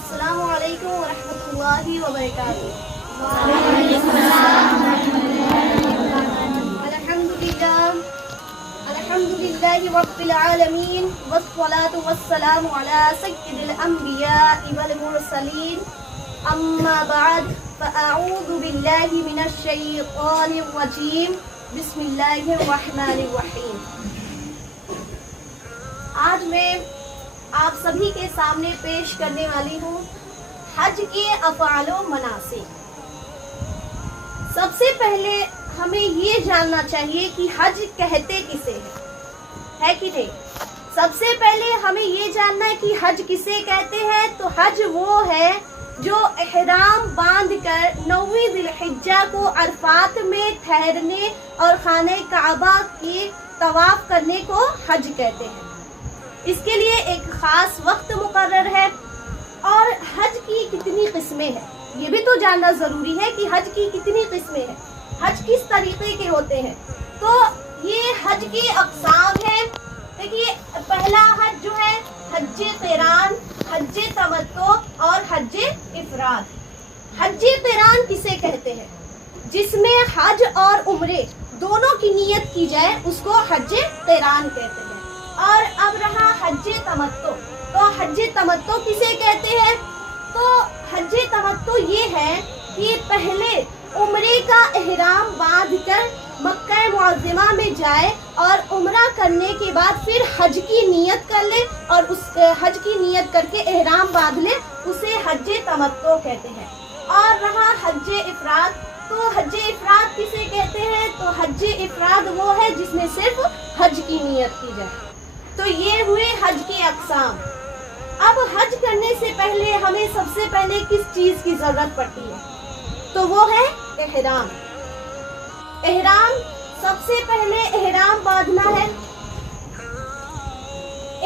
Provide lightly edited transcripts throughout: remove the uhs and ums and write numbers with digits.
السلام علیکم ورحمۃ اللہ وبرکاتہ۔ الحمد للہ رب العالمین والصلاة والسلام علی سید الانبیاء والمرسلین، اما بعد فاعوذ باللہ من الشیطان الرجیم، بسم اللہ الرحمن الرحیم۔ آج میں آپ سبھی کے سامنے پیش کرنے والی ہوں حج کے افعال و مناسک۔ سب سے پہلے ہمیں یہ جاننا چاہیے کہ حج کہتے کسے ہے کہ نہیں؟ سب سے پہلے ہمیں یہ جاننا ہے کہ حج کسے کہتے ہیں۔ تو حج وہ ہے جو احرام باندھ کر 9 ذی الحجہ کو عرفات میں ٹھہرنے اور خانہ کعبہ کی طواف کرنے کو حج کہتے ہیں۔ اس کے لیے ایک خاص وقت مقرر ہے۔ اور حج کی کتنی قسمیں ہیں یہ بھی تو جاننا ضروری ہے کہ حج کی کتنی قسمیں ہیں، حج کس طریقے کے ہوتے ہیں۔ تو یہ حج کی اقسام ہیں۔ دیکھیے، پہلا حج جو ہے حج قران، حج تمتع اور حج افراد۔ حج قران کسے کہتے ہیں؟ جس میں حج اور عمرے دونوں کی نیت کی جائے اس کو حج قران کہتے ہیں۔ اور اب رہا حج تمتع۔ تو حج تمتع کسے کہتے ہیں؟ تو حج تمتع یہ ہے کہ پہلے عمرے کا احرام باندھ کر مکہ معظمہ میں جائے اور عمرہ کرنے کے بعد پھر حج کی نیت کر لے، اور اس حج کی نیت کر کے احرام باندھ لے، اسے حج تمتع کہتے ہیں۔ اور رہا حج افراد۔ تو حج افراد کسے کہتے ہیں؟ تو حج افراد وہ ہے جس میں صرف حج کی نیت کی جائے۔ تو یہ ہوئے حج کے اقسام۔ اب حج کرنے سے پہلے ہمیں سب سے پہلے کس چیز کی ضرورت پڑتی ہے؟ تو وہ ہے احرام۔ احرام، سب سے پہلے احرام باندھنا ہے۔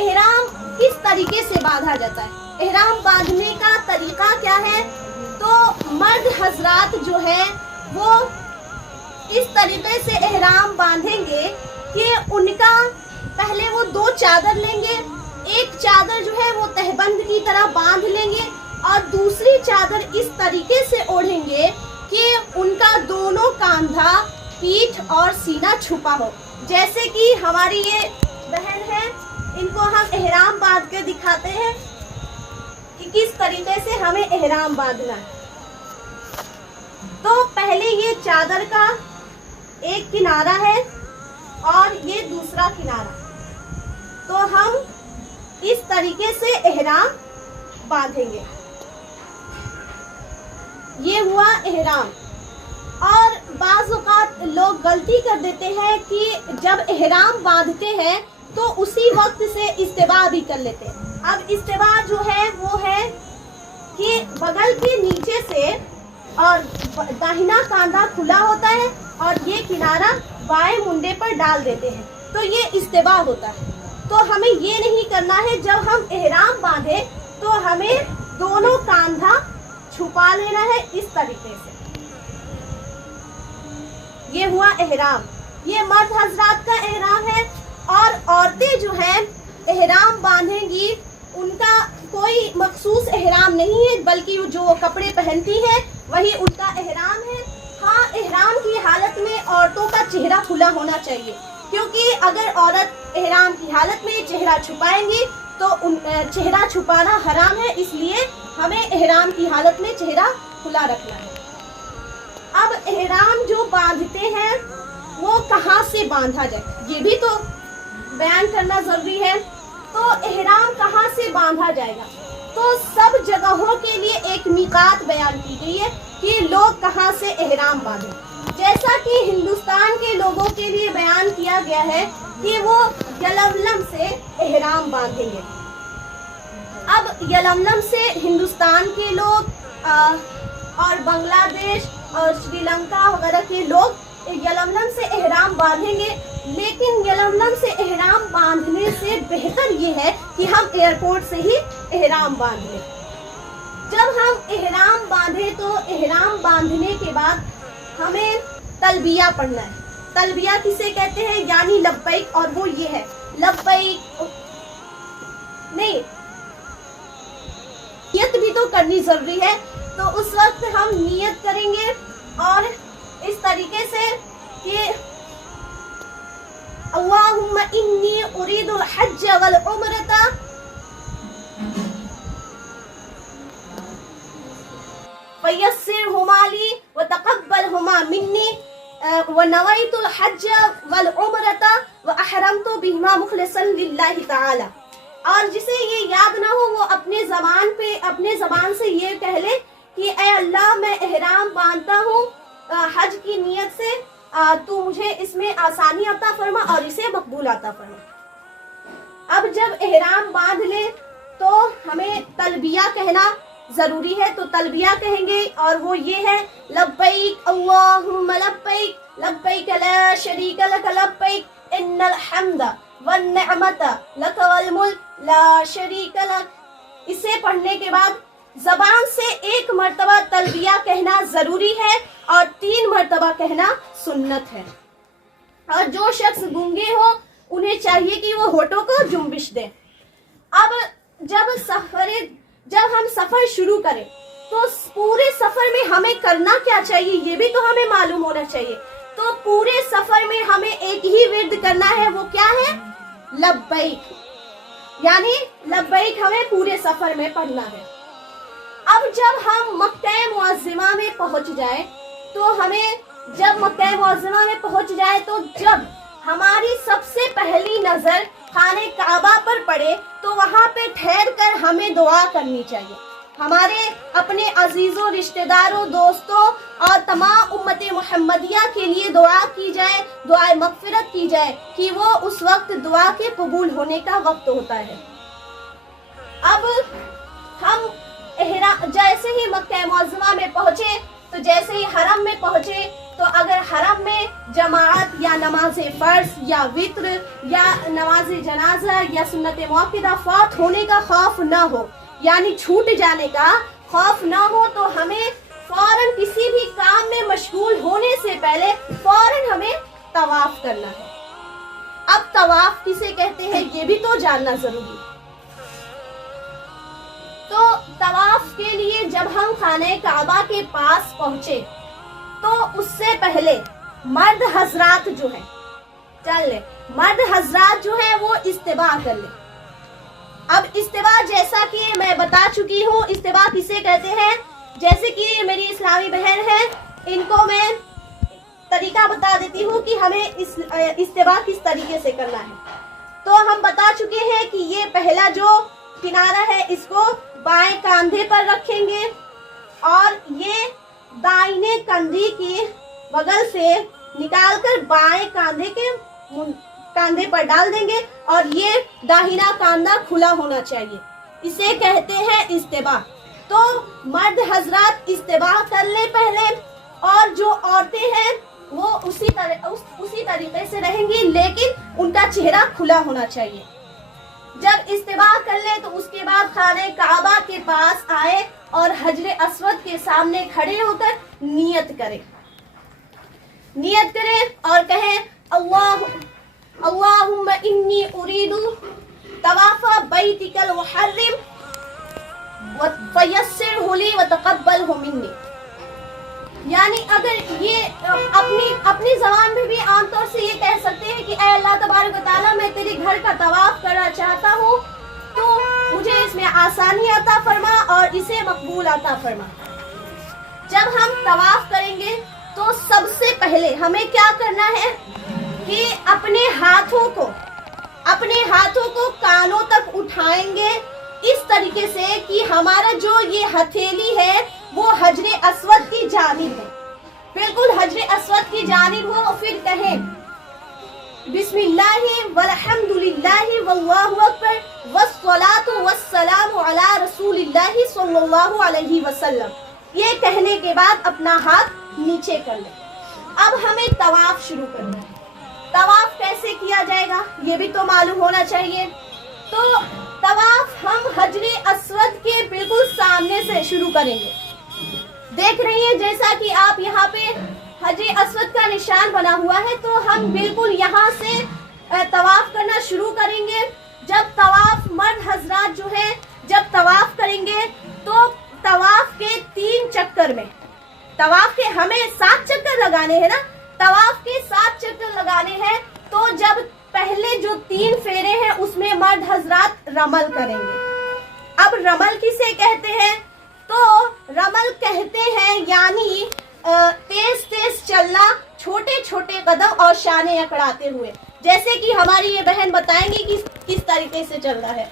احرام کس طریقے سے باندھا جاتا ہے؟ احرام باندھنے کا طریقہ کیا ہے؟ تو مرد حضرات جو ہے وہ اس طریقے سے احرام باندھیں گے کہ ان کا پہلے وہ 2 چادر لیں گے۔ ایک چادر جو ہے وہ تہبند کی طرح باندھ لیں گے اور دوسری چادر اس طریقے سے اوڑھیں گے کہ ان کا دونوں کاندھا، پیٹھ اور سینہ چھپا ہو۔ جیسے کہ ہماری یہ بہن ہے، ان کو ہم احرام باندھ کے دکھاتے ہیں کہ کس طریقے سے ہمیں احرام باندھنا ہے۔ تو پہلے یہ چادر کا ایک کنارہ ہے اور یہ دوسرا کنارہ، تو ہم اس طریقے سے احرام باندھیں گے۔ یہ ہوا احرام۔ اور بعض اوقات لوگ غلطی کر دیتے ہیں کہ جب احرام باندھتے ہیں تو اسی وقت سے استباح بھی کر لیتے ہیں۔ اب استباح جو ہے وہ ہے کہ بغل کے نیچے سے اور داہنا کاندھا کھلا ہوتا ہے اور یہ کنارہ بائیں منڈے پر ڈال دیتے ہیں، تو یہ استباح ہوتا ہے۔ تو ہمیں یہ نہیں کرنا ہے۔ جب ہم احرام باندھیں تو ہمیں دونوں کاندھا چھپا لینا ہے اس طریقے سے۔ یہ ہوا احرام، یہ مرد حضرات کا احرام ہے۔ اور عورتیں جو ہیں احرام باندھیں گی، ان کا کوئی مخصوص احرام نہیں ہے، بلکہ جو کپڑے پہنتی ہیں وہی ان کا احرام ہے۔ ہاں، احرام کی حالت میں عورتوں کا چہرہ کھلا ہونا چاہیے، کیونکہ اگر عورت احرام کی حالت میں چہرہ چھپائیں گی تو چہرہ چھپانا حرام ہے، اس لیے ہمیں احرام کی حالت میں چہرہ کھلا رکھنا ہے۔ اب احرام جو باندھتے ہیں وہ کہاں سے باندھا جائے یہ بھی تو بیان کرنا ضروری ہے۔ تو احرام کہاں سے باندھا جائے گا؟ تو سب جگہوں کے لیے ایک میقات بیان کی گئی ہے کہ لوگ کہاں سے احرام باندھیں۔ جیسا کہ ہندوستان کے لوگوں کے لیے بیان کیا گیا ہے کہ وہ یلملم سے احرام باندھیں گے۔ اب یلملم سے ہندوستان کے لوگ اور بنگلہ دیش اور سری لنکا وغیرہ کے لوگ یلملم سے احرام باندھیں گے، لیکن یلملم سے احرام باندھنے سے بہتر یہ ہے کہ ہم ایئرپورٹ سے ہی احرام باندھ لیں۔ جب ہم احرام باندھیں تو احرام باندھنے کے بعد ہمیں تلبیہ پڑھنا ہے۔ تلبیہ کسے کہتے ہیں؟ یعنی لبیک، اور وہ یہ ہے لبیک نہیں، نیت بھی تو کرنی ضروری ہے. تو اس وقت ہم نیت کریں گے اور اس طریقے سے کہ اللہم انی ارید الحج والعمرۃ فیسرہما لی وتقبلہما منی ونویت الحج والعمرۃ واحرمت بہما مخلصا للہ تعالی. اور جسے یہ یاد نہ ہو وہ اپنے زبان سے یہ کہہ لے کہ اے اللہ میں احرام باندھتا ہوں حج کی نیت سے، تو مجھے اس میں آسانی عطا فرما اور اسے مقبول عطا فرما. اب جب احرام باندھ لے تو ہمیں تلبیہ کہنا ضروری ہے. تو تلبیہ کہیں گے اور وہ یہ ہے لبیک اللہم لبیک لبیک لا شریک لک لبیک ان الحمد والنعمت لک والملک لا شریک لک. اسے پڑھنے کے بعد زبان سے 1 مرتبہ تلبیہ کہنا ضروری ہے اور 3 مرتبہ کہنا سنت ہے. اور جو شخص گونگے ہو انہیں چاہیے کہ وہ ہونٹوں کو جنبش دیں. اب جب ہم سفر شروع کریں تو پورے سفر میں ہمیں کرنا کیا چاہیے یہ بھی تو ہمیں معلوم ہونا چاہیے. تو پورے سفر میں ہمیں ایک ہی ورد کرنا ہے، وہ کیا ہے؟ لبیک. یعنی لبیک ہمیں پورے سفر میں پڑھنا ہے. اب جب ہم مکہ معظمہ میں پہنچ جائیں تو جب ہماری سب سے پہلی نظر خانہ کعبہ پر پڑے تو وہاں پہ ٹھہر کر ہمیں دعا کرنی چاہیے. ہمارے اپنے عزیزوں، رشتہ داروں، دوستوں اور تمام امت محمدیہ کے لیے دعا کی جائے، دعائے مغفرت کی جائے کہ وہ اس وقت دعا کے قبول ہونے کا وقت ہوتا ہے. اب ہم جیسے ہی مکہ معظمہ میں پہنچے تو جیسے ہی حرم میں پہنچے تو اگر حرم میں جماعت یا نماز فرض یا وتر یا نماز جنازہ یا سنت موقدہ فوت ہونے کا خوف نہ ہو، یعنی چھوٹ جانے کا خوف نہ ہو، تو ہمیں فوراً کسی بھی کام میں مشغول ہونے سے پہلے فوراً ہمیں طواف کرنا ہے. اب طواف کسے کہتے ہیں یہ بھی تو جاننا ضروری ہے. تو طواف کے لیے جب ہم خانہ کعبہ کے پاس پہنچے تو اس سے پہلے مرد حضرات جو ہیں وہ استباح کر لیں. اب استباح جیسا کہ میں بتا چکی ہوں استباح کسے کہتے ہیں، جیسے کہ میری اسلامی بہن ہے ان کو میں طریقہ بتا دیتی ہوں کہ ہمیں استباح کس طریقے سے کرنا ہے. تو ہم بتا چکے ہیں کہ یہ پہلا جو کنارہ ہے اس کو بائیں کاندھے پر رکھیں گے اور یہ دائیں کندھی کی بغل سے نکال کر بائیں کاندھے پر ڈال دیں گے اور یہ داہنا کاندھا کھلا ہونا چاہیے. اسے کہتے ہیں استباح. تو مرد حضرات استباح کر لیں پہلے، اور جو عورتیں ہیں وہ اسی طریقے سے رہیں گی لیکن ان کا چہرہ کھلا ہونا چاہیے. جب استباح کر لیں تو اس کے بعد خانہ کعبہ کے پاس آئے اور حجر اسود کے سامنے کھڑے ہو کر نیت کریں اور کہیں اللہم انی ارید طواف بیتک المحرم فیسرہ لی وتقبلہ منی. یعنی اگر یہ اپنی زبان میں بھی عام طور سے یہ کہہ سکتے ہیں کہ اے اللہ تبارک و تعالیٰ میں تیرے گھر کا طواف کرنا چاہتا ہوں تو مجھے اس میں آسانی عطا فرما اور اسے مقبول عطا فرما. جب ہم طواف کریں گے تو سب سے پہلے ہمیں کیا کرنا ہے کہ اپنے ہاتھوں کو کانوں تک اٹھائیں گے اس طریقے سے کہ ہمارا جو یہ ہتھیلی ہے وہ حجر اسود کی جانب ہے، بالکل حجر اسود کی جانب ہو. پھر کہیں بسم اللہ والحمد للہ واللہ اکبر والصلاة والسلام علی رسول اللہ صلی اللہ علیہ وسلم. یہ کہنے کے بعد اپنا ہاتھ نیچے کر لیں. اب ہمیں طواف شروع کرنا ہے. طواف کیسے کیا جائے گا یہ بھی تو معلوم ہونا چاہیے. تو طواف ہم حجر اسود کے بالکل سامنے سے شروع کریں گے. دیکھ رہی ہیں جیسا کہ آپ یہاں پہ حجر اسود کا نشان بنا ہوا ہے، تو ہم بالکل یہاں سے طواف کرنا شروع کریں گے. جب طواف مرد حضرات جو ہے جب طواف کریں گے تو طواف کے ہمیں 7 چکر لگانے ہیں نا, طواف کے 7 چکر لگانے ہیں. تو جب پہلے جو 3 پھیرے ہیں اس میں مرد حضرات رمل کریں گے. اب رمل کسے کہتے ہیں؟ تو رمل کہتے ہیں یعنی تیز تیز چلنا, چھوٹے چھوٹے قدم اور شانے اکڑاتے ہوئے, جیسے کہ ہماری یہ بہن بتائیں گی کہ کس طریقے سے چلنا ہے.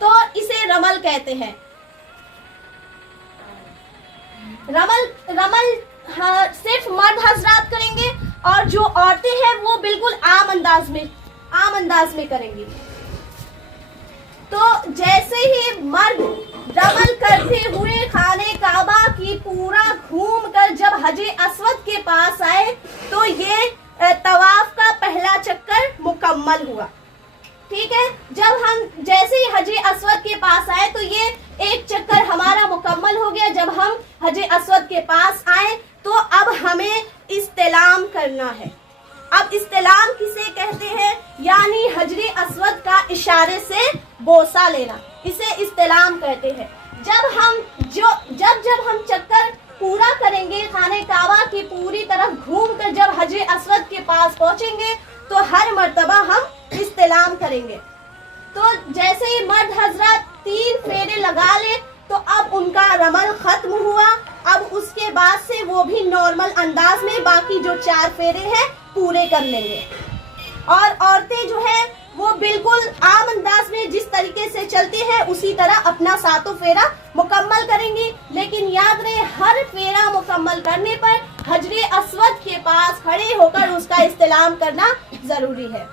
تو اسے رمل کہتے ہیں. رمل صرف مرد حضرات کریں گے اور جو عورتیں ہیں وہ بالکل عام انداز میں کریں گی. تو جیسے ہی مرد رمل کرتے ہوئے خانہ کعبہ کی پورا گھوم کر جب حجر اسود کے پاس آئے تو یہ طواف کا پہلا چکر مکمل ہوا. ٹھیک ہے, جب ہم جیسے ہی حجر اسود کے پاس آئے تو یہ ایک چکر ہمارا مکمل ہو گیا. جب ہم حجر اسود کے پاس آئے تو اب ہمیں استلام کرنا ہے. اب استلام کسے کہتے ہیں؟ یعنی حجر اسود کا اشارے سے بوسہ لینا, اسے استلام کہتے ہیں. جب ہم چکر پورا کریں گے, خانہ کعبہ کی پوری طرف گھوم کر جب حجر اسود کے پاس پہنچیں گے تو ہر مرتبہ ہم استلام کریں گے. تو جیسے ہی مرد حضرات 3 پھیرے لگا لے تو اب ان کا رمل ختم ہوا. اب اس کے بعد سے وہ بھی نارمل انداز میں باقی جو 4 پھیرے ہیں پورے کر لیں گے. اور عورتیں جو ہیں وہ بالکل عام انداز میں جس طریقے سے چلتے ہیں اسی طرح اپنا 7 پھیرا مکمل کریں گی. لیکن یاد رہے, ہر پھیرا مکمل کرنے پر حجر اسود کے پاس کھڑے ہو کر اس کا استلام کرنا ضروری ہے.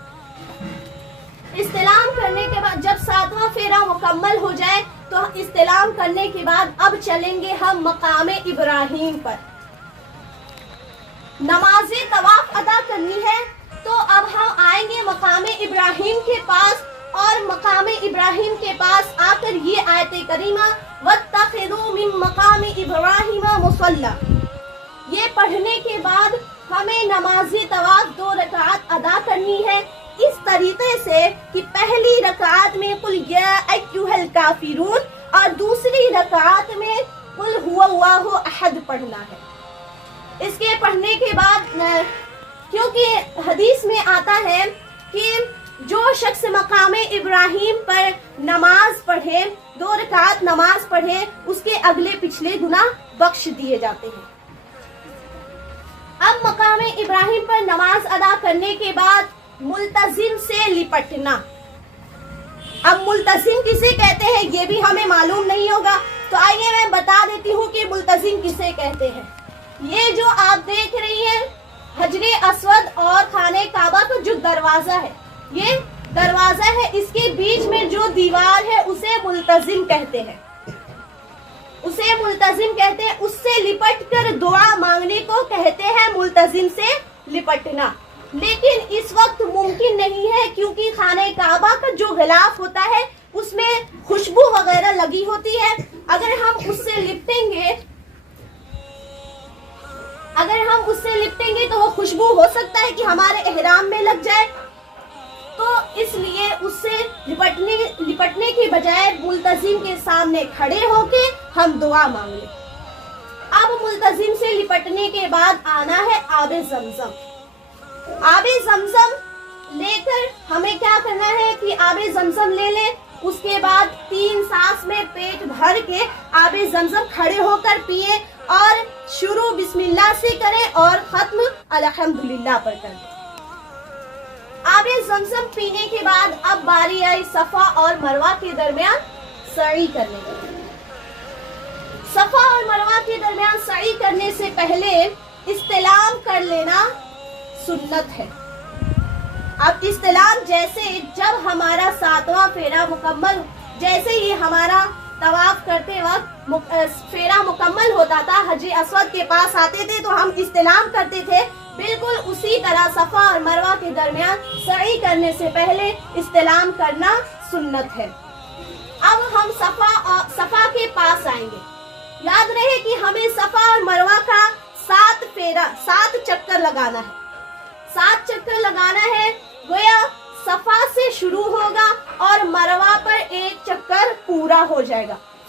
استلام کرنے کے بعد جب 7واں پھیرا مکمل ہو جائے تو استلام کرنے کے بعد اب چلیں گے ہم مقام ابراہیم پر. نماز طواف ادا کرنی ہے تو اب ہم آئیں گے مقام ابراہیم کے پاس, اور مقام ابراہیم کے پاس آ کر یہ آیت کریمہ وَاتَّخِذُوا مِن مَقَامِ إِبْرَاهِيمَ مُصَلًّى, یہ پڑھنے کے بعد ہمیں نماز طواف 2 رکعات ادا کرنی ہے اس طریقے سے کہ پہلی رکعت میں قل یا ایھا الکافرون اور دوسری رکعت میں قل هو اللہ احد پڑھنا ہے. اس کے پڑھنے کے بعد کیونکہ حدیث میں آتا ہے کہ جو شخص مقام ابراہیم پر نماز پڑھے, 2 رکعت نماز پڑھے, اس کے اگلے پچھلے گناہ بخش دیے جاتے ہیں. اب مقام ابراہیم پر نماز ادا کرنے کے بعد ملتزم سے لپٹنا. اب ملتزم کسے کہتے ہیں یہ بھی ہمیں معلوم نہیں ہوگا, تو آئیے میں بتا دیتی ہوں کہ ملتزم کسے کہتے ہیں. یہ جو آپ دیکھ رہی ہیں حجر اسود اور خانہ کعبہ کا جو دروازہ ہے, یہ دروازہ ہے, اس کے بیچ میں جو دیوار ہے اسے ملتزم کہتے ہیں. اس سے لپٹ کر دعا مانگنے کو کہتے ہیں ملتزم سے لپٹنا. لیکن اس وقت ممکن نہیں ہے کیونکہ خانہ کعبہ کا جو غلاف ہوتا ہے اس میں خوشبو وغیرہ لگی ہوتی ہے. اگر ہم اس سے لپٹیں گے تو وہ خوشبو ہو سکتا ہے کہ ہمارے احرام میں لگ جائے. تو اس لیے اس سے لپٹنے کی بجائے ملتزم کے سامنے کھڑے ہو کے ہم دعا مانگ لیں. اب ملتزم سے لپٹنے کے بعد آنا ہے آب زمزم. آب زمزم لے کر ہمیں کیا کرنا ہے کہ آب زمزم لے لیں. اس کے بعد 3 سانس میں پیٹ بھر کے آب زمزم کھڑے ہو کر پیے اور شروع بسم اللہ سے کریں اور ختم الحمدللہ پر کر دیں. آب زمزم پینے کے بعد اب باری آئی صفا اور مروہ کے درمیان سعی کرنے کی. صفا اور مروہ کے درمیان سعی کرنے سے پہلے استلام کر لینا سنت ہے. اب استلام جیسے جب ہمارا 7واں پھیرا مکمل, جیسے ہی ہمارا طواف کرتے وقت پھیرا مکمل ہوتا تھا, حجر اسود کے پاس آتے تھے تو ہم استلام کرتے تھے, بالکل اسی طرح صفا اور مروہ کے درمیان سعی کرنے سے پہلے استلام کرنا سنت ہے. اب ہم صفا کے پاس آئیں گے. یاد رہے کہ ہمیں صفا اور مروہ کا 7 چکر لگانا ہے. 7 چکر لگانا ہے, گویا صفا سے شروع ہوگا اور مروہ پر 1 چکر پورا ہو جائے گا.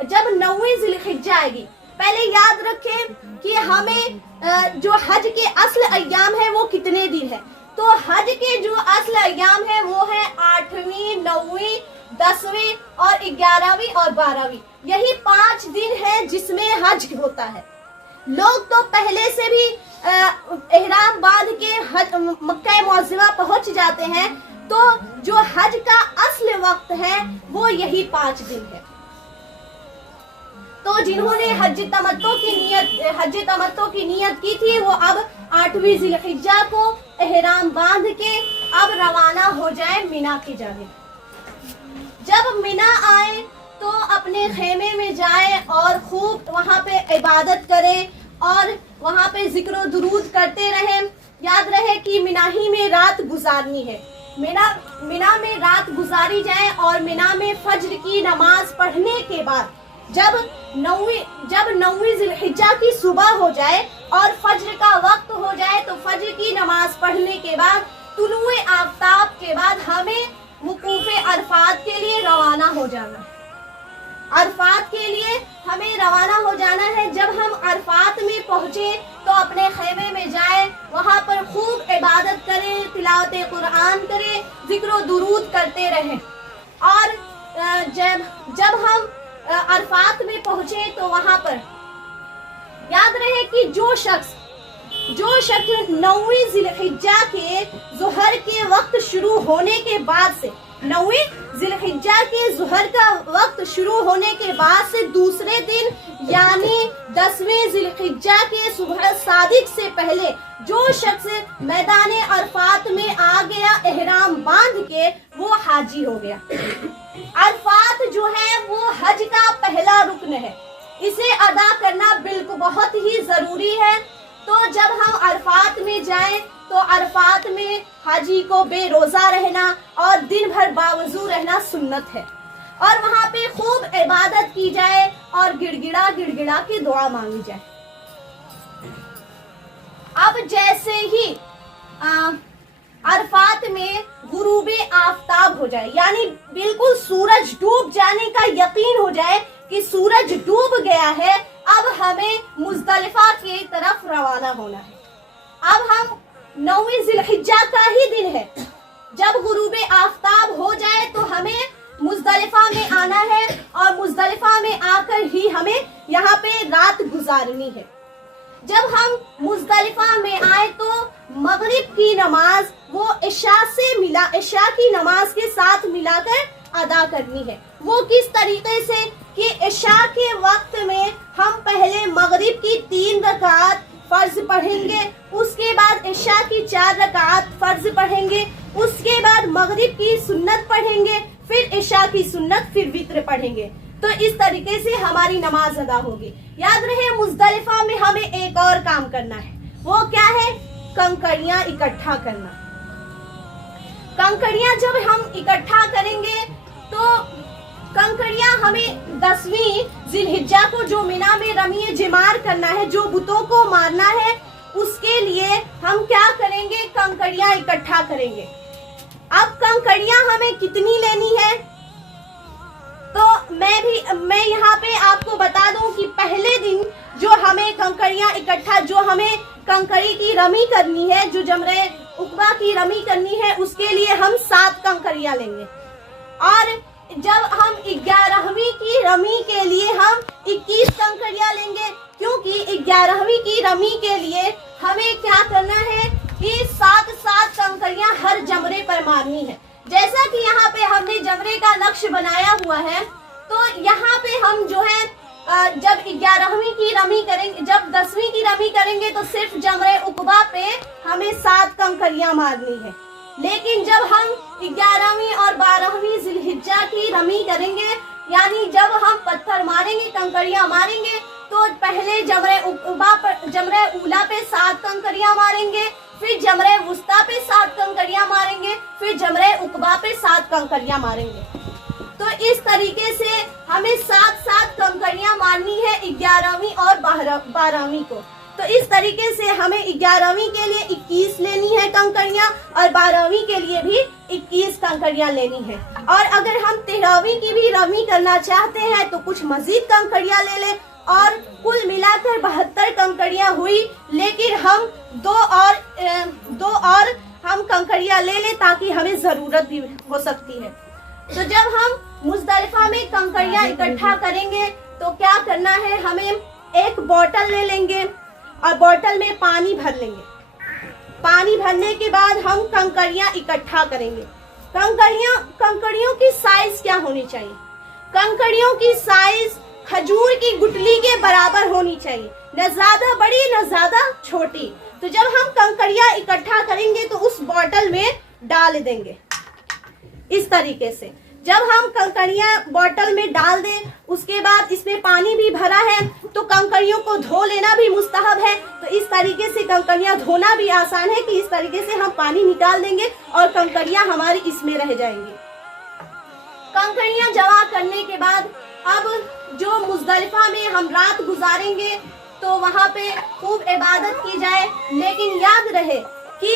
جب 9ویں ذی الحجہ آئے گی، پہلے یاد رکھیں کہ ہمیں جو حج کے اصل ایام ہیں وہ کتنے دن ہیں. تو حج کے جو اصل ایام ہیں وہ ہیں 8ویں، 9ویں، 10ویں اور 11ویں اور 12ویں. یہی 5 دن ہیں جس میں حج ہوتا ہے. لوگ تو پہلے سے بھی احرام باندھ کے مکہ معظمہ پہنچ جاتے ہیں، تو جو حج کا اصل وقت ہے وہ یہی 5 دن ہے. تو جنہوں نے حج تمتع کی نیت کی تھی وہ اب 8ویں ذی الحجہ کو احرام باندھ کے اب روانہ ہو جائیں مینا کی جانب. جب مینا آئے تو اپنے خیمے میں جائیں اور خوب وہاں پہ عبادت کریں اور وہاں پہ ذکر و درود کرتے رہیں. یاد رہے کہ مینا ہی میں رات گزارنی ہے. مینا میں رات گزاری جائے اور مینا میں فجر کی نماز پڑھنے کے بعد جب 9ویں ذی الحجہ کی صبح ہو جائے اور فجر کا وقت ہو جائے تو فجر کی نماز پڑھنے کے بعد طلوع آفتاب کے بعد ہمیں وقوف عرفات کے لیے روانہ ہو جانا ہے. عرفات کے لیے ہمیں روانہ ہو جانا ہے. جب ہم عرفات میں پہنچے تو اپنے خیمے میں جائیں، وہاں پر خوب عبادت کریں، تلاوت قرآن کریں، ذکر و درود کرتے رہیں. اور جب ہم عرفات میں پہنچے تو وہاں پر یاد رہے کہ جو شخص 9ویں ذی الحجہ کے ظہر کے وقت شروع ہونے کے بعد سے 9ویں ذی الحجہ کے ظہر کا وقت شروع ہونے کے بعد سے دوسرے دن یعنی 10ویں ذی الحجہ کے صبح صادق سے پہلے جو شخص میدان عرفات میں آ گیا احرام باندھ کے وہ حاجی ہو گیا. عرفات جو ہے وہ حج کا پہلا رکن ہے، اسے ادا کرنا بالکل بہت ہی ضروری ہے. تو جب ہم عرفات میں جائیں تو عرفات میں حاجی کو بے روزہ رہنا اور دن بھر باوضو رہنا سنت ہے، اور وہاں پہ خوب عبادت کی جائے اور گڑ گڑا کے دعا مانگی جائے. اب جیسے ہی عرفات میں غروب آفتاب ہو جائے یعنی بالکل سورج ڈوب جانے کا یقین ہو جائے کہ سورج ڈوب گیا ہے، اب ہمیں مزدلفہ کی طرف روانہ ہونا ہے. اب ہم 9ویں ذی الحجہ کا ہی دن ہے. جب غروب آفتاب ہو جائے تو ہمیں مزدلفہ میں آنا ہے اور مزدلفہ میں آ کر ہی ہمیں یہاں پہ رات گزارنی ہے. جب ہم مزدلفہ میں آئے تو مغرب کی نماز وہ عشاء کی نماز کے ساتھ ملا کر ادا کرنی ہے. وہ کس طریقے سے کہ عشاء کے وقت میں ہم پہلے مغرب کی 3 رکعات فرض پڑھیں گے، اس کے بعد عشاء کی 4 رکعات فرض پڑھیں گے، اس کے بعد مغرب کی سنت پڑھیں گے، پھر عشاء کی سنت، پھر وتر پڑھیں گے. تو اس طریقے سے ہماری نماز ادا ہوگی. یاد رہے مزدلفہ میں ہمیں ایک اور کام کرنا ہے. وہ کیا ہے؟ کنکریاں اکٹھا کرنا. کنکریاں جب ہم اکٹھا کریں گے تو کنکریاں ہمیں 10ویں ذی الحجہ کو جو مینا میں رمی جمار کرنا ہے، جو بتوں کو مارنا ہے، اس کے لیے ہم کیا کریں گے؟ کنکریاں اکٹھا کریں گے. اب کنکریاں ہمیں کتنی لینی ہے؟ تو میں یہاں پہ آپ کو بتا دوں کہ پہلے دن جو ہمیں کنکریاں اکٹھا، جو ہمیں کنکری کی رمی کرنی ہے، جو جمرہ عقبہ کی رمی کرنی ہے، اس کے لیے ہم 7 کنکریاں لیں گے. اور جب ہم 11ویں کی رمی کے لیے ہم 21 کنکریاں لیں گے، کیونکہ 11ویں کی رمی کے لیے ہمیں کیا کرنا ہے کہ 7 کنکریاں ہر جمرے پر مارنی ہے. جیسا کہ یہاں پہ ہم نے جمرے کا نقش بنایا ہوا ہے، تو یہاں پہ ہم جو ہے جب 11ویں کی رمی کریں گے، جب 10ویں کی رمی کریں گے تو صرف جمرہ عقبہ پہ ہمیں 7 کنکریاں مارنی ہے. لیکن جب ہم 11ویں اور 12ویں ذی الحجہ کی رمی کریں گے، یعنی جب ہم پتھر ماریں گے، کنکریاں ماریں گے، تو پہلے جمرہ اولا پہ 7 کنکریاں ماریں گے، پھر جمرہ وسطیٰ پہ 7 کنکریاں ماریں گے، پھر جمرہ عقبہ پہ 7 کنکریاں ماریں گے. تو اس طریقے سے ہمیں 7 کنکریاں مارنی ہے 11ویں اور 12ویں کو. تو اس طریقے سے ہمیں 11ویں کے لیے 21 لینی ہے کنکریاں اور 12ویں کے لیے بھی 21 کنکریاں لینی ہے. اور اگر ہم 13ویں کی بھی رمی کرنا چاہتے ہیں تو کچھ مزید کنکریاں لے لیں اور کل ملا کر 72 کنکریاں ہوئی. لیکن ہم دو اور ہم کنکریاں لے لیں تاکہ ہمیں ضرورت بھی ہو سکتی ہے. تو جب ہم مزدلفہ میں کنکریاں اکٹھا کریں گے تو کیا کرنا ہے, ہمیں ایک بوتل لے لیں گے اور بوتل میں پانی بھر لیں گے. پانی بھرنے کے بعد ہم کنکریاں اکٹھا کریں گے. کنکریوں کی سائز کیا ہونی چاہیے؟ کنکریوں کی سائز کھجور کی گٹلی کے برابر ہونی چاہیے, نہ زیادہ بڑی نہ زیادہ چھوٹی. تو جب ہم کنکریاں اکٹھا کریں گے تو اس بوتل میں ڈال دیں گے اس طریقے سے. جب ہم کنکریاں بوتل میں ڈال دیں, اس کے بعد اس میں پانی بھی بھرا ہے تو کنکریوں کو دھو لینا بھی مستحب ہے. تو اس طریقے سے کنکریاں دھونا بھی آسان ہے کہ اس طریقے سے ہم پانی نکال دیں گے اور کنکریاں ہماری اس میں رہ جائیں گی. کنکریاں جمع کرنے کے بعد اب جو مزدلفہ میں ہم رات گزاریں گے تو وہاں پہ خوب عبادت کی جائے. لیکن یاد رہے کہ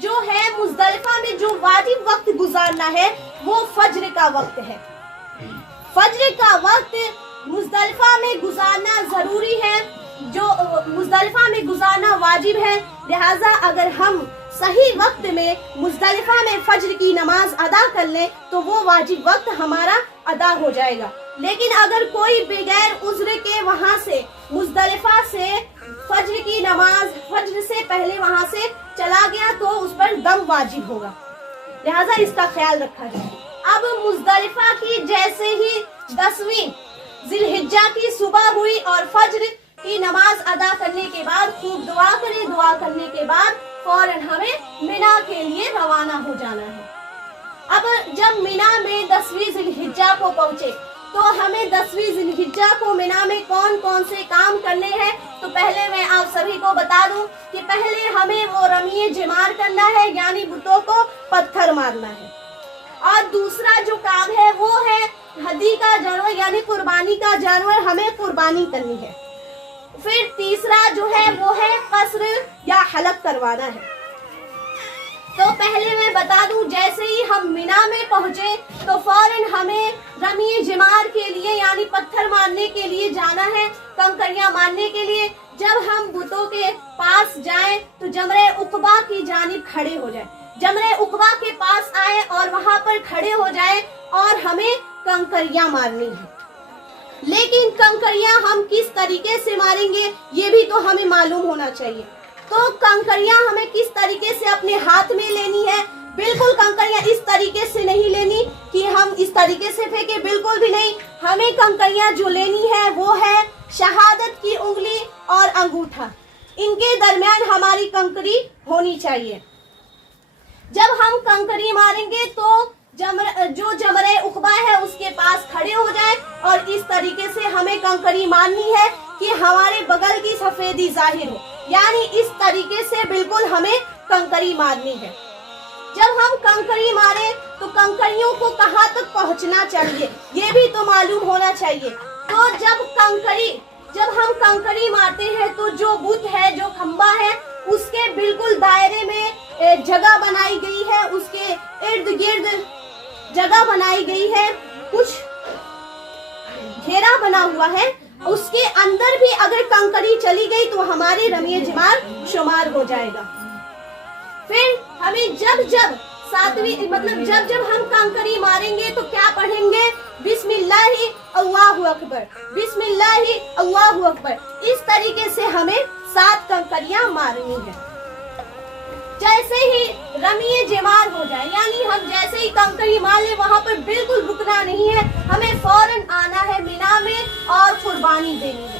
جو ہے مزدلفہ میں جو واجب وقت گزارنا ہے وہ فجر کا وقت ہے. فجر کا وقت مزدلفہ میں گزارنا ضروری ہے, جو مزدلفہ میں گزارنا واجب ہے. لہٰذا اگر ہم صحیح وقت میں مزدلفہ میں فجر کی نماز ادا کر لیں تو وہ واجب وقت ہمارا ادا ہو جائے گا. لیکن اگر کوئی بغیر عذر کے وہاں سے مزدلفہ سے فجر کی نماز فجر سے پہلے وہاں سے چلا گیا تو اس پر دم واجب ہوگا. لہذا اس کا خیال رکھا جائے. اب مزدلفہ کی جیسے ہی 10ویں ذی الحجہ کی صبح ہوئی اور فجر کی نماز ادا کرنے کے بعد خوب دعا کریں. دعا کرنے کے بعد فوراً ہمیں مینا کے لیے روانہ ہو جانا ہے. اب جب مینا میں 10ویں ذی الحجہ کو پہنچے تو ہمیں 10ویں ذی الحجہ کو مینا میں کون کون سے کام کرنے ہیں. تو پہلے میں آپ سبھی کو بتا دوں کہ پہلے ہمیں وہ رمی جمار کرنا ہے, یعنی بتوں کو پتھر مارنا ہے. اور دوسرا جو کام ہے وہ ہے ہدی کا جانور یعنی قربانی کا جانور ہمیں قربانی کرنی ہے. پھر تیسرا جو ہے وہ ہے قصر یا حلق کروانا ہے. تو پہلے میں بتا دوں جیسے ہی ہم مینا میں پہنچے تو فوراً ہمیں رمی جمار کے لیے یعنی پتھر مارنے کے لیے جانا ہے, کنکریاں مارنے کے لیے. جب ہم بتوں کے پاس جائیں تو جمرہ عقبہ کی جانب کھڑے ہو جائیں. جمرہ عقبہ کے پاس آئیں اور وہاں پر کھڑے ہو جائیں اور ہمیں کنکریاں مارنی ہیں. لیکن کنکریاں ہم کس طریقے سے ماریں گے یہ بھی تو ہمیں معلوم ہونا چاہیے. تو کنکریاں ہمیں کس طریقے سے اپنے ہاتھ میں لینی ہے. بالکل کنکریاں اس طریقے سے نہیں لینی کہ ہم اس طریقے سے پھینکیں, بالکل بھی نہیں. ہمیں کنکریاں جو لینی ہے وہ ہے شہادت کی انگلی اور انگوٹھا, ان کے درمیان ہماری کنکری ہونی چاہیے. جب ہم کنکری ماریں گے تو جو جمرہ عقبہ ہے اس کے پاس کھڑے ہو جائیں اور اس طریقے سے ہمیں کنکری مارنی ہے کہ ہمارے بغل کی سفیدی ظاہر ہو, یعنی اس طریقے سے بالکل ہمیں کنکری مارنی ہے. جب ہم کنکری ماریں تو کنکریوں کو کہاں تک پہنچنا چاہیے یہ بھی تو معلوم ہونا چاہیے. تو جب ہم کنکری مارتے ہیں تو جو بت ہے جو کھمبا ہے اس کے بالکل دائرے میں جگہ بنائی گئی ہے, اس کے ارد گرد جگہ بنائی گئی ہے, کچھ گھیرا بنا ہوا ہے, اس کے اندر بھی اگر کنکری چلی گئی تو ہمارے رمی جمار شمار ہو جائے گا. پھر ہمیں جب ہم کنکری ماریں گے تو کیا پڑھیں گے, بسم اللہ اللہ اکبر, بسم اللہ اللہ اکبر. اس طریقے سے ہمیں 7 کنکریاں مارنی ہے. جیسے ہی رمی جمار ہو جائے یعنی ہم جیسے ہی کنکری مار لیں وہاں پر بالکل رکنا نہیں ہے, ہمیں فوراً آنا ہے مینا میں اور قربانی دینی ہے,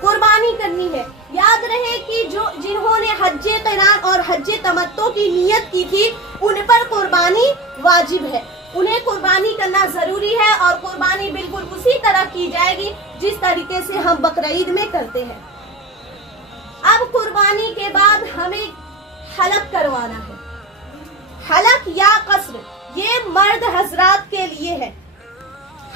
قربانی کرنی ہے. یاد رہے کہ جنہوں نے حج قران اور حج تمتع کی نیت کی تھی ان پر قربانی واجب ہے, انہیں قربانی کرنا ضروری ہے اور قربانی بالکل اسی طرح کی جائے گی جس طریقے سے ہم بقرعید میں کرتے ہیں. اب قربانی کے بعد ہمیں حلق کروانا ہے. حلق یا قصر یہ مرد حضرات کے لیے ہے.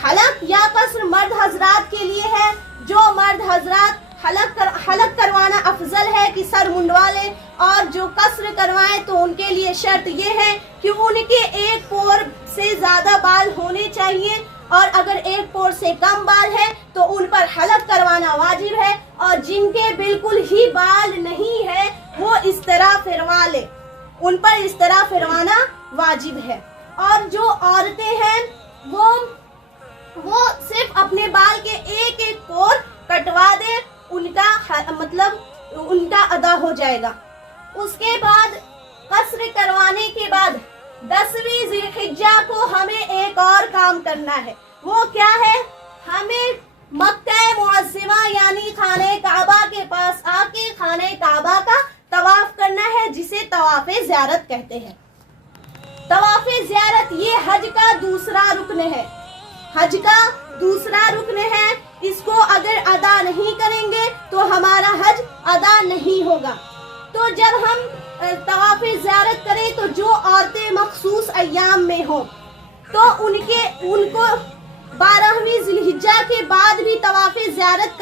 حلق یا قصر مرد حضرات کے لیے ہے. جو مرد حضرات حلق کروانا افضل ہے کہ سر منڈوا لیں، اور جو قصر کروائیں تو ان کے لیے شرط یہ ہے کہ ان کے ایک پور سے زیادہ بال ہونے چاہیے، اور اگر ایک پور سے کم بال ہے تو ان پر حلق کروانا واجب ہے، اور جن کے بالکل ہی بال نہیں ہے وہ اس طرح فرما لے، ان پر اس طرح فرمانا واجب ہے۔ اور جو عورتیں ہیں وہ صرف اپنے بال کے ایک ایک پور کٹوا دے، ان کا ادا ہو جائے گا۔ اس کے بعد قصر کروانے کے بعد 10ویں ذی الحجہ کو ہمیں ایک اور کام کرنا ہے۔ وہ کیا ہے؟ ہمیں مکہ معظمہ یعنی خانہ کعبہ کے پاس آ کے خانہ کعبہ کا طواف کرنا ہے، جسے طواف زیارت کہتے ہیں۔ طواف زیارت یہ حج کا دوسرا رکن ہے، حج کا دوسرا رکن ہے۔ اس کو اگر ادا نہیں کریں گے تو ہمارا حج ادا نہیں ہوگا۔ تو جب ہم طواف زیارت کریں تو جو عورتیں مخصوص ایام میں ہوں تو ان کو 12ویں ذی الحجہ کے بعد بھی طواف زیارت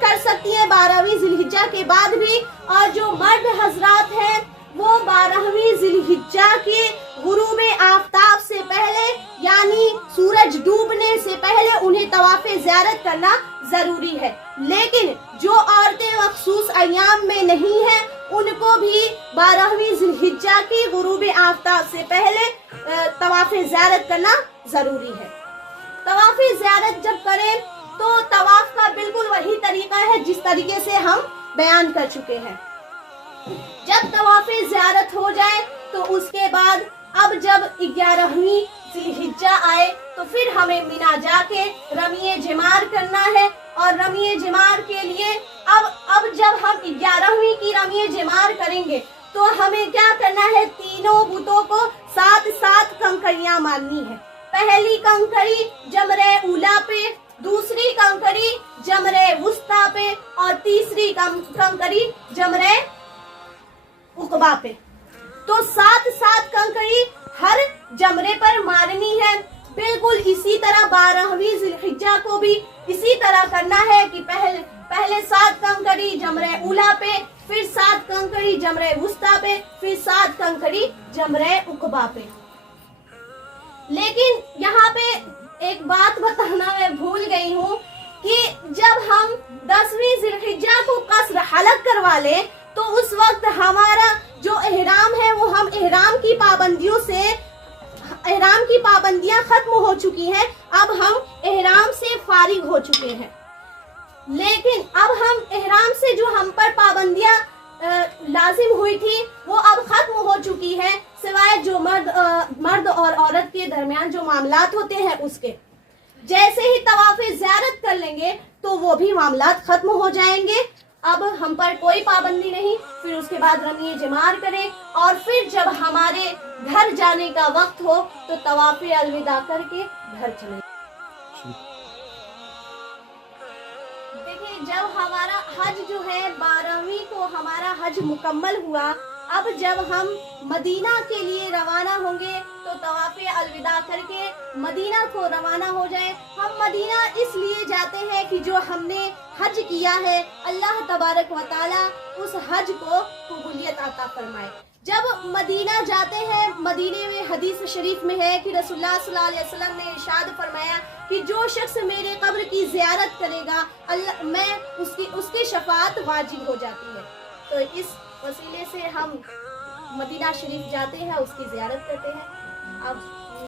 کر سکتی ہیں، 12ویں ذی الحجہ کے بعد بھی۔ اور جو مرد حضرات ہیں وہ 12ویں ذی الحجہ کے غروب آفتاب سے پہلے یعنی سورج ڈوبنے سے پہلے انہیں طواف زیارت کرنا ضروری ہے۔ لیکن جو عورتیں مخصوص ایام میں نہیں ہیں ان کو بھی 12ویں ذی الحجہ کی غروب آفتاب سے پہلے طواف زیارت کرنا ضروری ہے۔ طواف زیارت جب کریں تو طواف کا بالکل وہی طریقہ ہے جس طریقے سے ہم بیان کر چکے ہیں۔ جب طواف زیارت ہو جائے تو اس کے بعد اب جب 11ویں ذی الحجہ آئے تو پھر ہمیں مینا جا کے رمی جمار کرنا ہے، اور رمی جمار کے لیے اب جب ہم 11ویں کی رمی جمار کریں گے تو ہمیں کیا کرنا ہے؟ تینوں بتوں کو 7 کنکریاں مارنی ہے۔ پہلی کنکری جمرہ اولا پہ، دوسری کنکری جمرہ وسطیٰ پہ، اور تیسری کنکری جمرہ عقبہ پہ۔ تو 7 کنکری ہر جمرے پر مارنی ہے۔ بالکل اسی طرح 12ویں ذی الحجہ کو بھی اسی طرح کرنا ہے کہ پہلے 7 کنکری جمرہ اولا پہ، پھر 7 کنکری جمرہ وسطیٰ پہ، پھر 7 کنکری جمرہ عقبہ پہ۔ لیکن یہاں پہ ایک بات بتانا میں بھول گئی ہوں کہ جب ہم 10ویں ذی الحجہ کو قصر حلق کروا لیں تو اس وقت ہمارا جو احرام ہے وہ ہم احرام کی پابندیاں ختم ہو چکی ہیں، اب ہم احرام سے فارغ ہو چکے ہیں۔ لیکن اب ہم احرام سے جو ہم پر پابندیاں لازم ہوئی تھی وہ اب ختم ہو چکی ہے، سوائے جو مرد اور عورت کے درمیان جو معاملات ہوتے ہیں اس کے۔ جیسے ہی طواف زیارت کر لیں گے تو وہ بھی معاملات ختم ہو جائیں گے، اب ہم پر کوئی پابندی نہیں۔ پھر اس کے بعد رمی جمار کریں، اور پھر جب ہمارے گھر جانے کا وقت ہو تو طواف الوداع کر کے گھر چلیں۔ دیکھیں جب ہمارا حج جو ہے 12ویں کو ہمارا حج مکمل ہوا، اب جب ہم مدینہ کے لیے روانہ ہوں گے تو طواف الوداع کر کے مدینہ کو روانہ ہو جائیں۔ ہم مدینہ اس لیے جاتے ہیں کہ جو ہم نے حج کیا ہے اللہ تبارک و تعالی اس حج کو قبولیت عطا فرمائے۔ جب مدینہ جاتے ہیں، مدینے میں حدیث شریف میں ہے کہ رسول اللہ صلی اللہ علیہ وسلم نے ارشاد فرمایا کہ جو شخص میرے قبر کی زیارت کرے گا میں اس کی شفاعت واجب ہو جاتی ہے۔ تو اس وسیلے سے ہم مدینہ شریف جاتے ہیں، اس کی زیارت کرتے ہیں۔